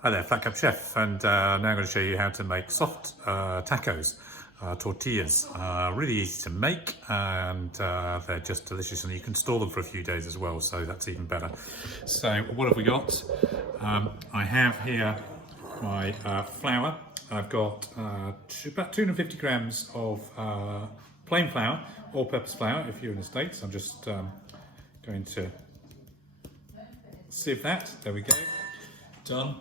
Hi there, Fat Cup Chef, and now I'm going to show you how to make soft tacos, tortillas. Really easy to make, and they're just delicious, and you can store them for a few days as well, so that's even better. So what have we got? I have here my flour. I've got about 250 grams of plain flour, all-purpose flour if you're in the States. I'm just going to sieve that. There we go. Done.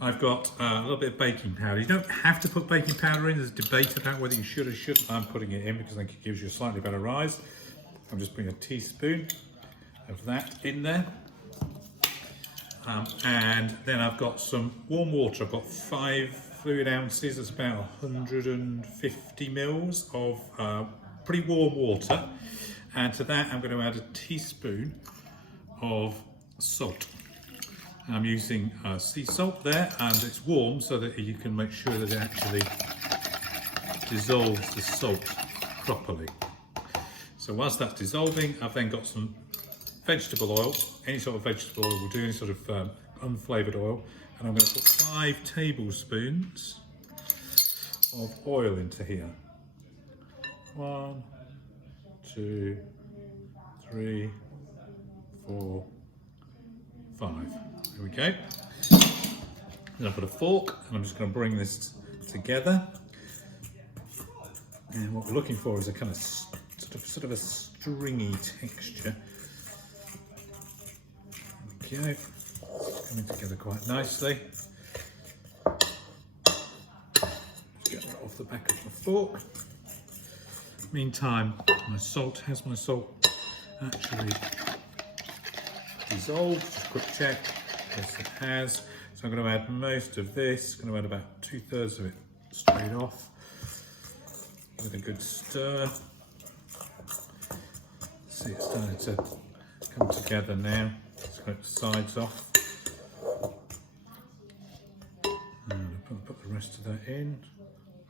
I've got a little bit of baking powder. You don't have to put baking powder in. There's a debate about whether you should or shouldn't. I'm putting it in because I think it gives you a slightly better rise. I'm just putting a teaspoon of that in there. And then I've got some warm water. I've got 5 fluid ounces. That's about 150 mils of pretty warm water. And to that, I'm going to add a teaspoon of salt. I'm using sea salt there, and it's warm so that you can make sure that it actually dissolves the salt properly. So whilst that's dissolving, I've then got some vegetable oil. Any sort of vegetable oil will do, any sort of unflavoured oil. And I'm going to put 5 tablespoons of oil into here. 1, 2, 3, 4, 5. There we go. Then I've got a fork, and I'm just going to bring this together. And what we're looking for is a kind of sort of a stringy texture. There we go. It's coming together quite nicely. Just get that off the back of the fork. Meantime, my salt actually dissolved? Just a quick check. Yes, it has. So I'm going to add most of this. I'm going to add about 2/3 of it straight off. With a good stir. See, it's starting to come together now. Let's get the sides off. And I'll put the rest of that in.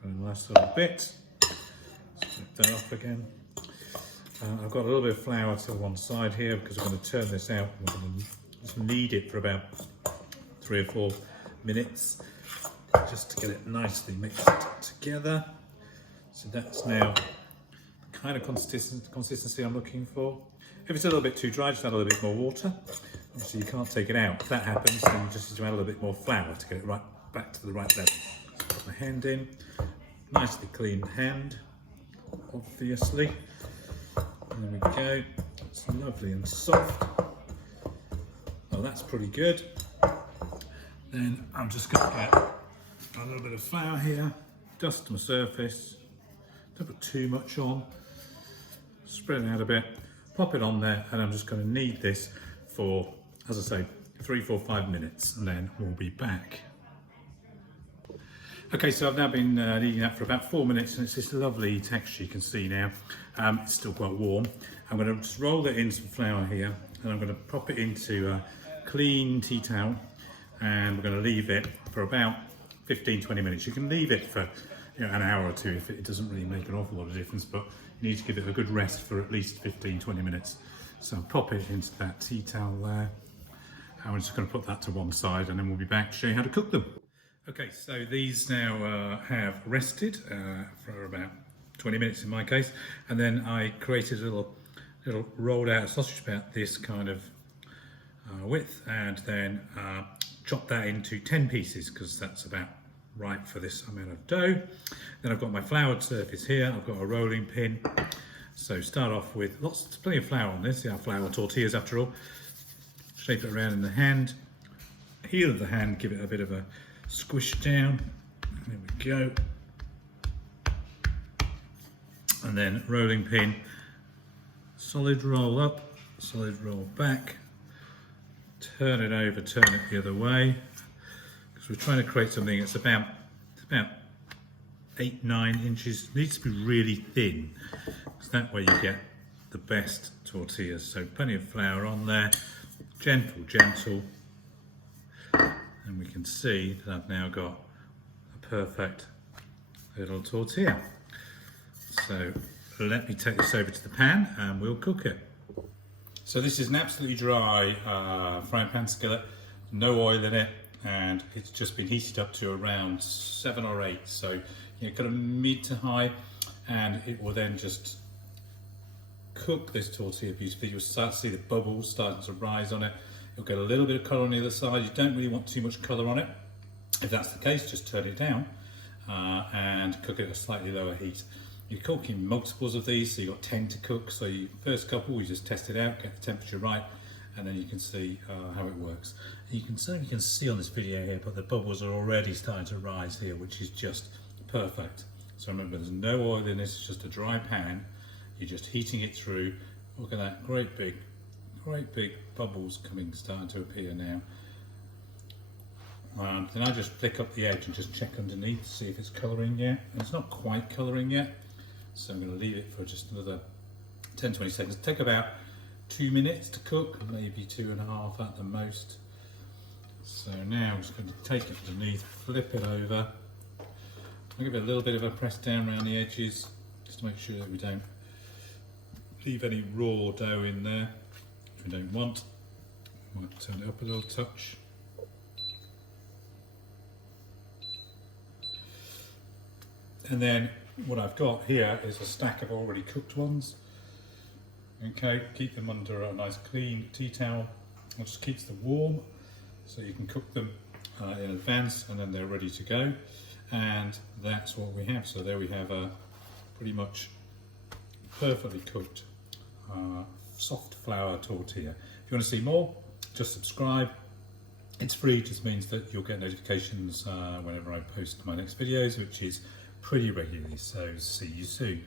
And the last little bit. Let's flip that off again. I've got a little bit of flour to one side here because I'm going to turn this out. I'm going to just knead it for about 3 or 4 minutes just to get it nicely mixed together. So that's now the kind of consistency I'm looking for. If it's a little bit too dry, just add a little bit more water. Obviously you can't take it out. If that happens, then you just need to add a little bit more flour to get it right back to the right level. So put my hand in, nicely clean hand, obviously. There we go, it's lovely and soft. Well, that's pretty good. Then I'm just going to get a little bit of flour here, dust my surface, don't put too much on, spread it out a bit, pop it on there, and I'm just going to knead this for, as I say, 3, 4, 5 minutes, and then we'll be back. Okay, so I've now been kneading that for about 4 minutes, and it's this lovely texture you can see now. It's still quite warm. I'm going to just roll it in some flour here, and I'm going to pop it into a clean tea towel, and we're going to leave it for about 15-20 minutes. You can leave it for an hour or 2 if it doesn't really make an awful lot of difference, but you need to give it a good rest for at least 15-20 minutes. So I'll pop it into that tea towel there, and we're just going to put that to one side, and then we'll be back to show you how to cook them. Okay, so these now have rested for about 20 minutes in my case, and then I created a little rolled out sausage about this kind of width, and then chopped that into 10 pieces because that's about right for this amount of dough. Then I've got my floured surface here. I've got a rolling pin. So start off with plenty of flour on this. Yeah, flour tortillas after all. Shape it around in the hand. Heel of the hand, give it a bit of a squish down. There we go. And then rolling pin, solid roll up, solid roll back, turn it over, turn it the other way, because we're trying to create something that's about 8-9 inches. It needs to be really thin, because that way you get the best tortillas. So plenty of flour on there, gentle, and we can see that I've now got a perfect little tortilla. So let me take this over to the pan and we'll cook it. So this is an absolutely dry frying pan skillet, no oil in it. and it's just been heated up to around 7 or 8, so kind of mid to high, and it will then just cook this tortilla beautifully. You'll start to see the bubbles starting to rise on it. You'll get a little bit of colour on the other side. You don't really want too much colour on it. If that's the case, just turn it down and cook it at a slightly lower heat. You're cooking multiples of these, so you've got 10 to cook. So you first couple, you just test it out, get the temperature right, and then you can see how it works. You can see on this video here, but the bubbles are already starting to rise here, which is just perfect. So remember, there's no oil in this, it's just a dry pan. You're just heating it through. Look at that, great big bubbles starting to appear now. Then I just flick up the edge and just check underneath to see if it's colouring yet. And it's not quite colouring yet, so I'm going to leave it for just another 10-20 seconds. Take about 2 minutes to cook, maybe 2.5 at the most. So now I'm just going to take it underneath, flip it over. I'll give it a little bit of a press down around the edges, just to make sure that we don't leave any raw dough in there, which we don't want. Might turn it up a little touch. And then what I've got here is a stack of already cooked ones. Okay, keep them under a nice clean tea towel. It just keeps them warm, so you can cook them in advance, and then they're ready to go. And that's what we have. So there we have a pretty much perfectly cooked soft flour tortilla. If you want to see more, just subscribe. It's free, it just means that you'll get notifications whenever I post my next videos, which is pretty regularly. So see you soon.